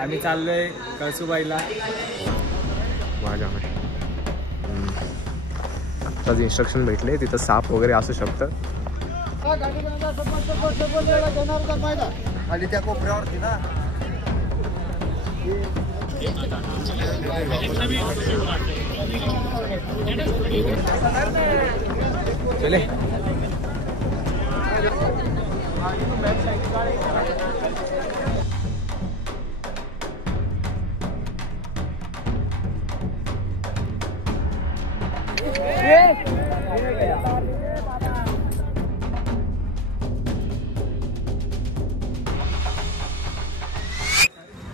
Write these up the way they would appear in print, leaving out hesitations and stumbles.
आम्ही चाललोय कळसुबाईला. आत्ताच इन्स्ट्रक्शन भेटले, तिथं साप वगैरे असू शकतं. खाली त्या कोपऱ्यावरती ना. चले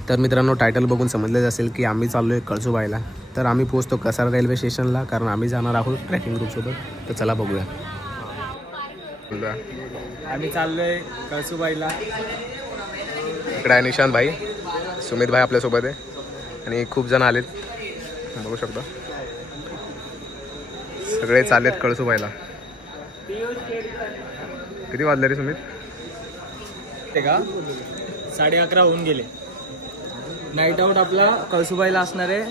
तर मित्रांनो, टायटल बघून समजलेच असेल की आम्ही चाललोय कळसुबाईला. तर आम्ही पोहोचतो कसारा रेल्वे स्टेशनला, कारण आम्ही जाणार आहोत ट्रॅकिंग ग्रुपसोबत. तर चला बघूया. आम्ही चाललोय कळसुबाईला. इकडे आहे निशांत भाई, सुमित भाई आपल्यासोबत आहे आणि खूप जण आलेत, बघू शकता. सगळे चाललेत कळसुबाईला. किती वाजले रे सुमित? ते का 11:30 होऊन गेले. नाईट आउट आपला कळसुबाईला असणार आहे.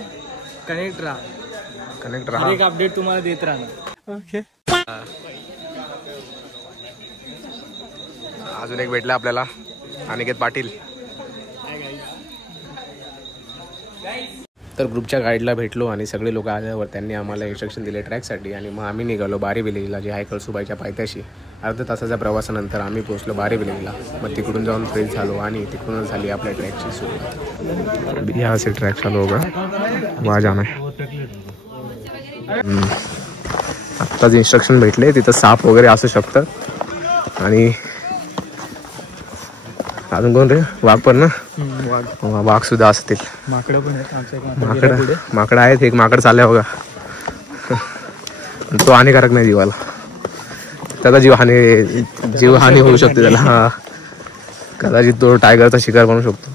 कनेक्ट राहा. एक अपडेट तुम्हाला देत राहणार. ओके. अजून एक भेटला आपल्याला, अनिकेत पाटील. तर ग्रुपच्या गाईडला भेटलो आणि सगळे लोक आल्यावर त्यांनी आम्हाला इन्स्ट्रक्शन दिले ट्रॅकसाठी. आणि मग आम्ही निघालो बारी विलेजला, जे आहे कळसुबाईच्या पायथ्याशी. अर्ध्या तासाच्या प्रवासानंतर आम्ही पोहोचलो बारी विलेजला. मग तिकडून जाऊन फ्रेश झालो आणि तिकडूनच झाली आपल्या ट्रॅकची सुरुवात. यहाँ से ट्रॅक चालू होगा, वहाँ जाना है. आत्ताच इन्स्ट्रक्शन भेटले, तिथं साप वगैरे असू शकतं. आणि अजून कोण रे? वाघ पण ना? वाघ सुद्धा असतील. माकडं पण आहेत. माकडं आहेत. एक माकड चाललंय बघा. तो हानिकारक नाही जीवाला, त्याचा जीवहानी होऊ शकते त्याला. हा, कदाचित तो टायगरचा शिकार बनू शकतो,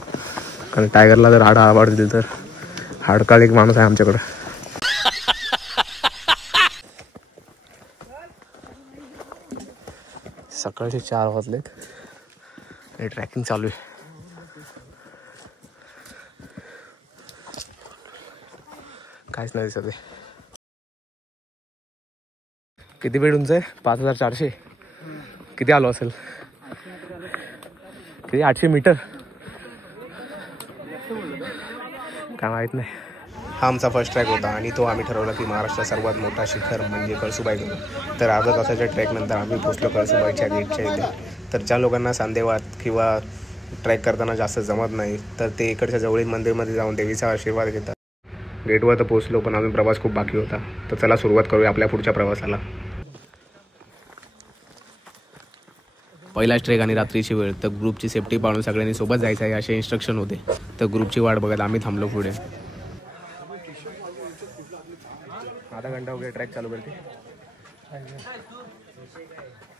कारण टायगरला जर हाड आवडतील तर. हाडकाळ एक माणूस आहे आमच्याकडं. सकाळचे 4 वाजलेत आणि ट्रॅकिंग चालू आहे. काहीच नाही दिसत आहे. किती वेळ उंच आहे? 5400. किती आलो असेल? किती? 800 मीटर? काय माहित नाही. हा आमचा फर्स्ट ट्रॅक होता आणि तो आम्ही ठरवला की महाराष्ट्रात सर्वात मोठा शिखर म्हणजे कळसुबाई करू. तर अर्धा तासाच्या ट्रॅकनंतर आम्ही पोहोचलो कळसुबाईच्या गेटच्या इथे. तर ज्या लोकांना सांदेवात किंवा ट्रॅक करताना जास्त जमत नाही, तर ते इकडच्या जवळील मंदिरमध्ये जाऊन देवीचा आशीर्वाद घेतात. गेटवर तर पोहोचलो, पण अजून प्रवास खूप बाकी होता. तर चला सुरुवात करूया आपल्या पुढच्या प्रवासाला. पहिलाच ट्रेक आणि रात्रीची वेळ, तर ग्रुपची सेफ्टी पाळून सगळ्यांनी सोबत जायचं आहे असे इन्स्ट्रक्शन होते. तर ग्रुपची वाट बघत आम्ही थांबलो पुढे. आधा घंटा वगैरे ट्रॅक चालू करते.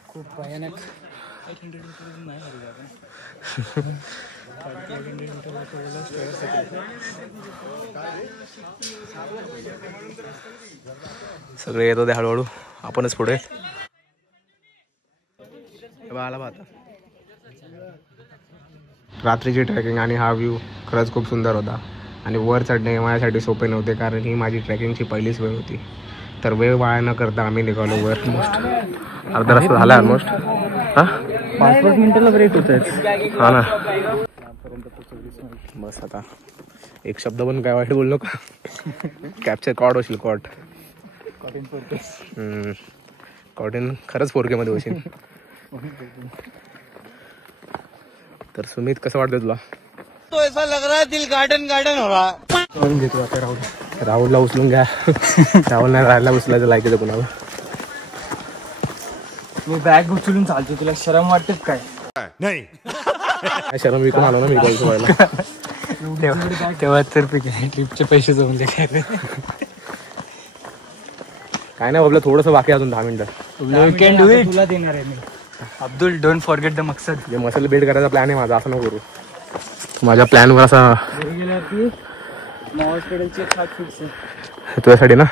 खूप भयानक. सगळे येत होते हळूहळू, आपणच पुढे. आला आता रात्रीची ट्रेकिंग आणि हा व्ह्यू खरंच खूप सुंदर होता. आणि वर चढणे माझ्यासाठी सोपे नव्हते, कारण ही माझी ट्रेकिंगची पहिलीच वेळ होती. तर वेळ वाया न करता आम्ही निघालो वर. अर्धा रस्ता झाला ऑलमोस्ट. हा, 5 मिनिटाला ब्रेक होत आहे. हा ना. बस आता एक शब्द पण काय वाईट बोललो का? कॅप्चर कॉट होशील. कॉटन खरंच 4K मध्ये होशील. तर सुमित, कसं वाटतं तुला? तो ऐसा लग रहा है दिल गार्डन हो रहा. घेतो आता राहुलला उचलून घ्या. राहुल नाही राहायला उचलायचं लायकीचं कुणाला. मी बॅग उचलून चालतो, तुला शरम वाटते काय? नाही. काय शरम विकून आलो ना मी कळसुबाईला. तेव्हा तर ट्रिपचे पैसे जमले काय? काय नाही बाबा, थोडंसं बाकी अजून 10 मिनिटं. तुला देणार आहे मी. अब्दुल, डोंट फॉरगेट द मकसद. मसल बिल्ड करायचा प्लॅन आहे माझा, असं नको करू. माझ्या प्लॅनवर असा तुझ्यासाठी ना,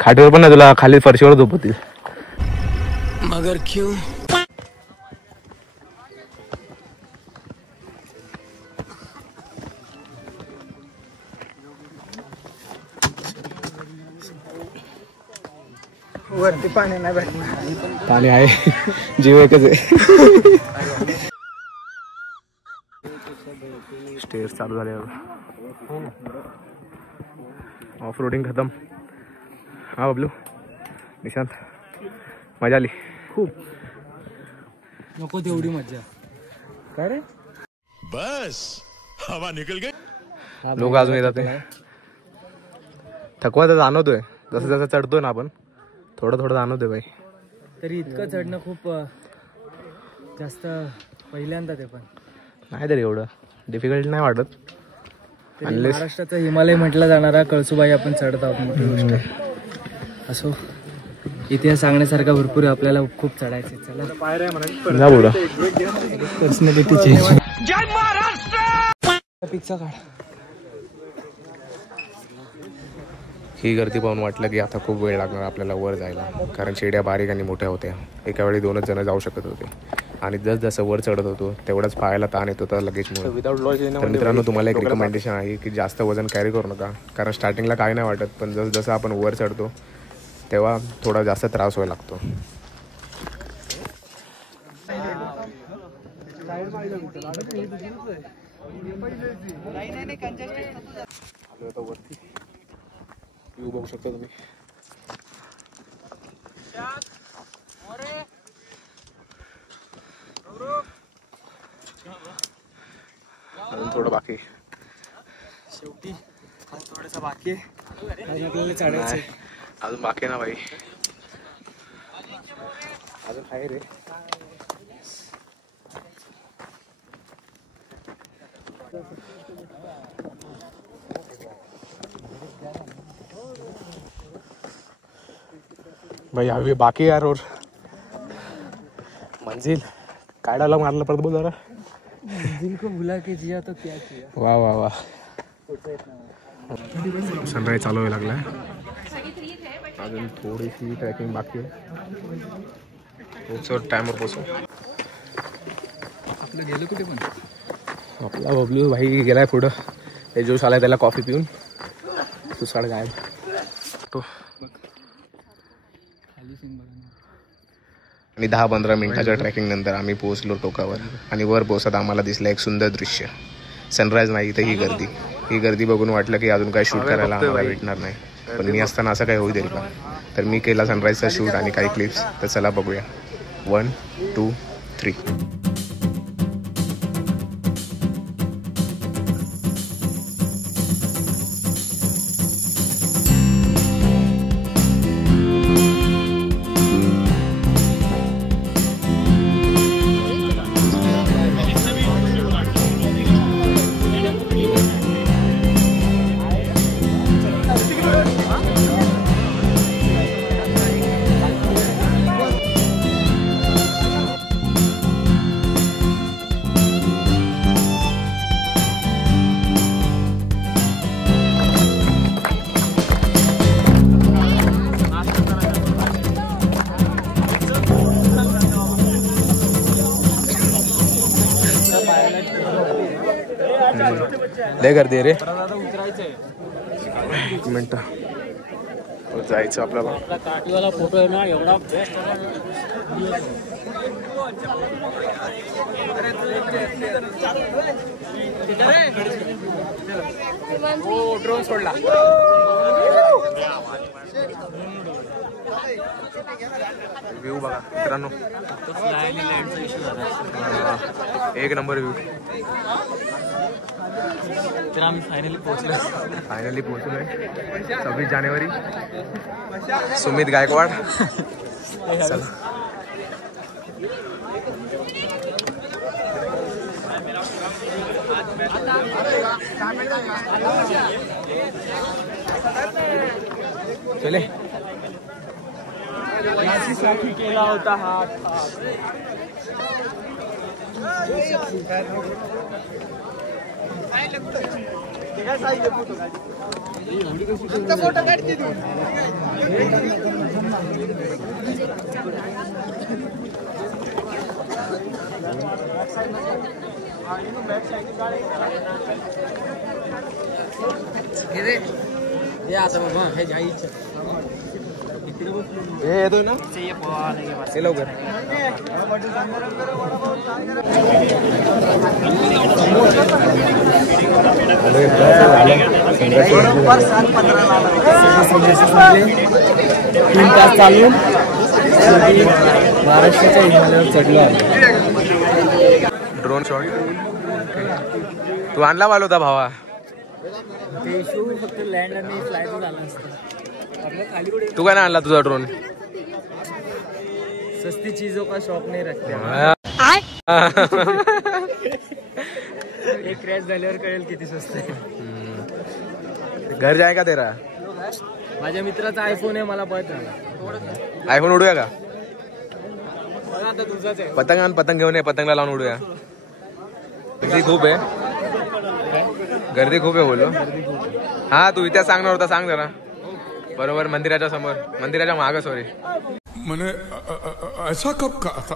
खाटीवर पण नाही, तुला खाली फरशीवर झोपवतील. मगर क्यों? वरती पाणी नाही भेटणार. पाणी आहे, जीव एकच आहे. स्टेअर्स चालू झाले. ऑफ रोडिंग खतम. हा बबलू, निशांत, मजा आली खूप. नको तेवढी मजा. काय रे, बस हवा निकल गई. लोक अजून येतात. थकवा तर जाणवतोय जसं जसं चढतोय ना आपण, थोडं थोडं जाणवतोय बाई. तरी इतकं चढणं खूप जास्त पहिल्यांदा ते पण नाही तरी एवढं डिफिकल्ट नाही वाटत. महाराष्ट्राचा हिमालय म्हटला जाणारा कळसुबाई आपण चढत आहोत, मोठी गोष्ट आहे. असो, इतिहास सांगण्यासारखा भरपूर आपल्याला खूप चढायचे. चला जा बोला. Personality change. जय महाराष्ट्र. पिक्चर काढ. ही गर्दी पाहून वाटलं की आता खूप वेळ लागणार आपल्याला वर जायला, कारण शिड्या बारीक आणि मोठ्या होत्या. एका वेळी 2च जण जाऊ शकत होते आणि जसं वर चढत होतो तेवढंच पायाला ताण येत होता लगेचमुळे. तर मित्रांनो, तुम्हाला एक रिकमेंडेशन आहे की जास्त वजन कॅरी करू नका, कारण स्टार्टिंगला काही नाही वाटत, पण जसं आपण वर चढतो तेव्हा थोडा जास्त त्रास व्हायला लागतो. व्ह्यू बघू शकता तुम्ही. अजून थोडं बाकी, शेवटी थोडंसं बाकी आहे आपल्याला चढायचं. अजून बाकी ना भाई, अजून आहे रे. भाई अभी बाकी यार. और मंजिल काय डायलॉग मारला परत बोल जरा. मंजिल को भुला के जिया तो क्या किया. वा वा वा. सनराईज चालू व्हायला लागलाय. अजून थोडीशी ट्रॅकिंग बाकी आहे. खूप टाइमवर पोचू. आपलं गेलं कुठे पण. आपला बबलू भाई गेलाय पुढं. ते जोश आलाय त्याला कॉफी पिऊन. सुसाड गायब. तो आणि 10-15 मिनिटाच्या ट्रॅकिंग नंतर आम्ही पोहोचलो टोकावर. आणि वर पोहोचत आम्हाला दिसलं एक सुंदर दृश्य. सनराईज नाही तर ही गर्दी बघून वाटलं की अजून काय शूट करायला आम्हाला भेटणार नाही, पण मी असताना असं काही होऊ देईल का. तर मी केला सनराईजचा शूट आणि काही क्लिप्स. तर चला बघूया. 1 2 3. लय गर्दी आहे रे. एक मिनिट जायचं आपल्याला. काठीवाला फोटो आहे ना एवढा बेस्ट. ड्रोन सोडला. व्ह्यू बघा मित्रांनो, एक नंबर व्ह्यू. तर आम्ही फायनली पोहोचलोय. 26 जानेवारी. सुमित गायकवाड. चला. चले. केला होता हा. हे येतोय ना हे लवकर. तीन तास चालून महाराष्ट्राच्या हिमालयावर चढलो आलो. ड्रोन शॉट तू आणला वाला होता भावा. ते शो फक्त लँड आणि फ्लाय झाला असतं. आपल्या खाली उडे तू काय नाही आणला तुझा ड्रोन. सस्ती चीजों का शॉप नाही रखते. एक क्रॅश झाल्यावर कळेल किती स्वस्त आहे. घर जाएगा तेरा. माझ्या मित्राचा आयफोन आहे मला पळत झाला. आयफोन उडूया का. आता तुझाच आहे. पतंग आण पतंग घेऊन ये पतंगला लावून उडूया. गर्दी खूप आहे. गर्दी खूप आहे बोललो. हा तू इतिहास सांगणार होता सांग जरा. बरोबर मंदिराच्या समोर मंदिराच्या मागं सॉरी. मैंने ऐसा कब कहा था.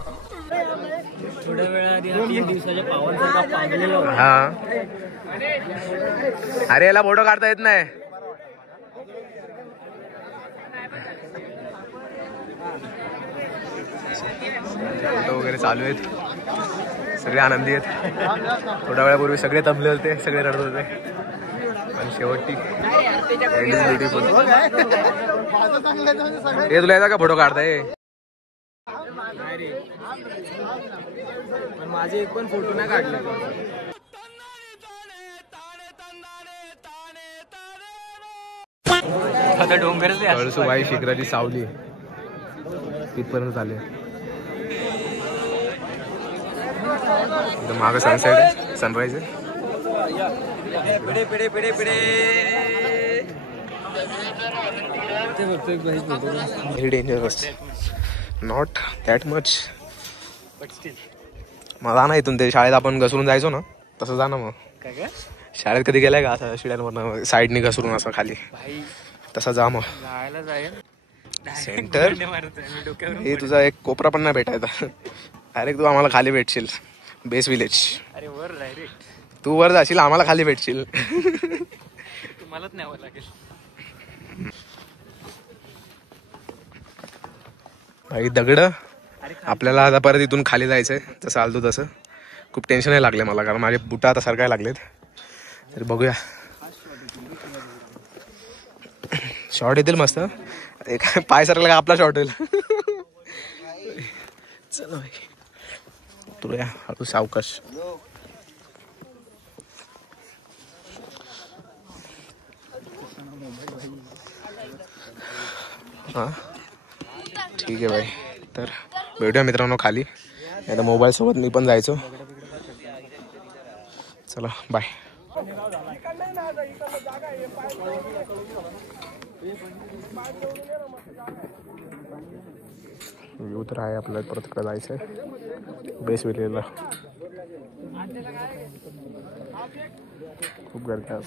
थोड्या वेळा आधी 3 दिवसाच्या पावनसारखा पांगलेला होता. हा अरे याला फोटो काढता येत नाही. फोटो वगैरे चालू आहेत. सगळे आनंदी आहेत. थोड्या वेळापूर्वी सगळे दमले होते सगळे रडत होते पण शेवटी ब्युटिफुल. हे तुला येता का फोटो काढताय. पण माझे एक पण फोटो नाही काढले. आता डोंगर कळसूबाई शिखराची सावली तिथपर्यंत आले. मागं सनसेट सनराईज आहे. Very dangerous not that much but still. मला ना इथून ते शाळेत आपण घसरून जायचो ना तसं जा ना. मग काय शाळेत कधी गेलाय का असं शिड्यांवरनं साईडनी घसरून असं खाली तसा जा. मग जायला जाईल सेंटर हे तुझा एक कोपरा पण नाही भेटायचा. डायरेक्ट तू आम्हाला खाली भेटशील. Base village. अरे वर डायरेक्ट तू वर जाशील आम्हाला खाली भेटशील. तुम्हालाच न्यावं लागेल. भाई दगड आपल्याला आता परत इथून खाली जायचंय. जसं आलतो तसं खूप टेन्शन नाही लागले मला कारण माझे बुटा आता सरकायला लागलेत. तरी बघूया शॉर्ट येतील मस्त. एक पाय सरकला का आपला शॉर्ट होईल. चला भाई तुला हळू सावकाश. हा ठीक आहे भाई. तर भेटूया मित्रांनो खाली. आता मोबाईल सोबत मी पण जायचो. चला बाय. व्ह्यू तर आहे आपल्याला परत तिकडे जायचंय बेस विलेजला. खूप गर्दी आज.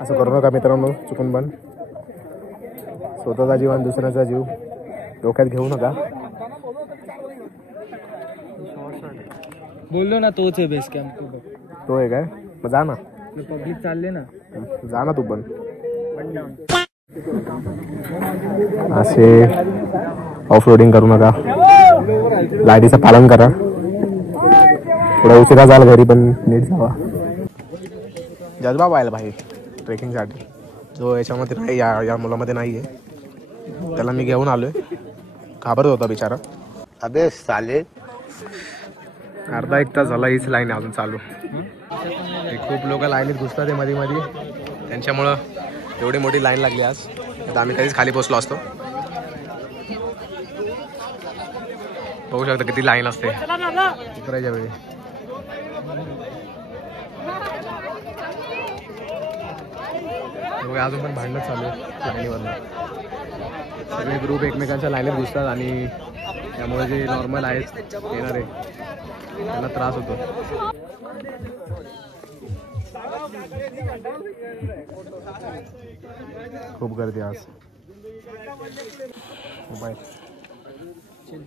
असं करू नका मित्रांनो चुकून पण. स्वतःचा जीव आणि दुसऱ्याचा जीव डोक्यात घेऊ नका. बोललो ना तोच आहे बेस कॅम्प. तो आहे काय. मग जा ना. पब्लिक चालले ना. जा ना तू पण. असे ऑफ रोडिंग करू नका. लाईटीचं पालन करा. थोडा उशिरा जाल घरी पण नीट जावा. जज्बा पाहिला भाई ट्रेकिंगसाठी जो याच्यामध्ये नाही या मुलामध्ये नाही आहे. त्याला मी घेऊन आलोय. घाबरत होता बिचारा. अबे साले अर्धा एक तास झाला हीच लाईन अजून चालू. खूप लोक लाईनीत घुसतात ते मध्ये मध्ये. त्यांच्यामुळं एवढी मोठी लाईन लागली आज. आता आम्ही कधीच खाली पोचलो असतो. बघू शकता किती लाईन असते उतरायच्या वेळी. अजून पण भांडणं चालू आहे लाईनीवरनं. सगळे ग्रुप एकमेकांच्या लाईनीत घुसतात आणि त्यामुळे जे नॉर्मल आहेत येणारे त्यांना त्रास होतो. खूप गर्दी आज. इझी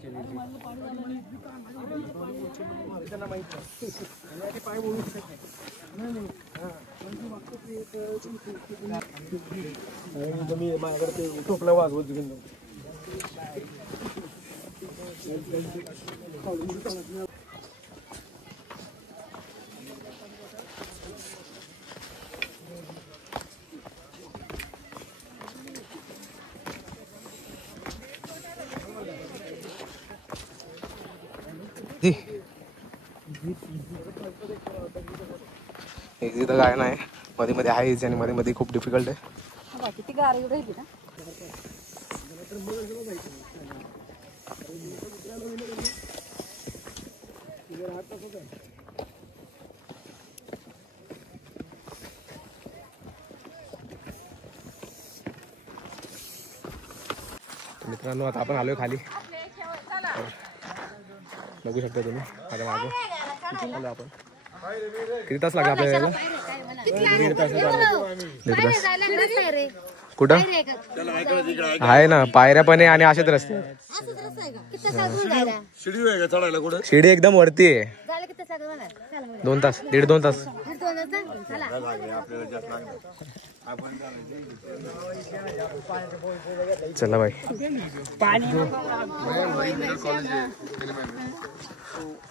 तर काय नाही, मध्ये मध्ये आहे इझी आणि मध्ये मध्ये खूप डिफिकल्ट आहे. किती गाडी राहिली ना. मित्रांनो आता आपण आलोय खाली, बघू शकता तुम्ही माझ्या मागं किती आलो आपण. किती तास लागला आपल्याला? 1.5 तास. कुठं आहे ना पायऱ्या पण आहे आणि असेच रस्ते. शिडी एकदम वरती आहे. 2 तास 1.5-2 तास. चला भाई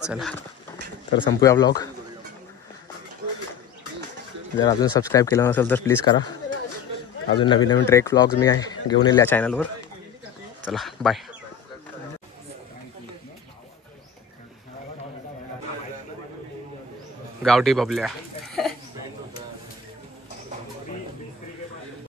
चला तर संपूया ब्लॉग. जर अजून सबस्क्राईब केलं नसेल तर प्लीज करा. अजून नवीन नवीन ट्रेक व्लॉग्स मी घेऊन येईल या चॅनलवर. चला बाय. गावठी बबल्या.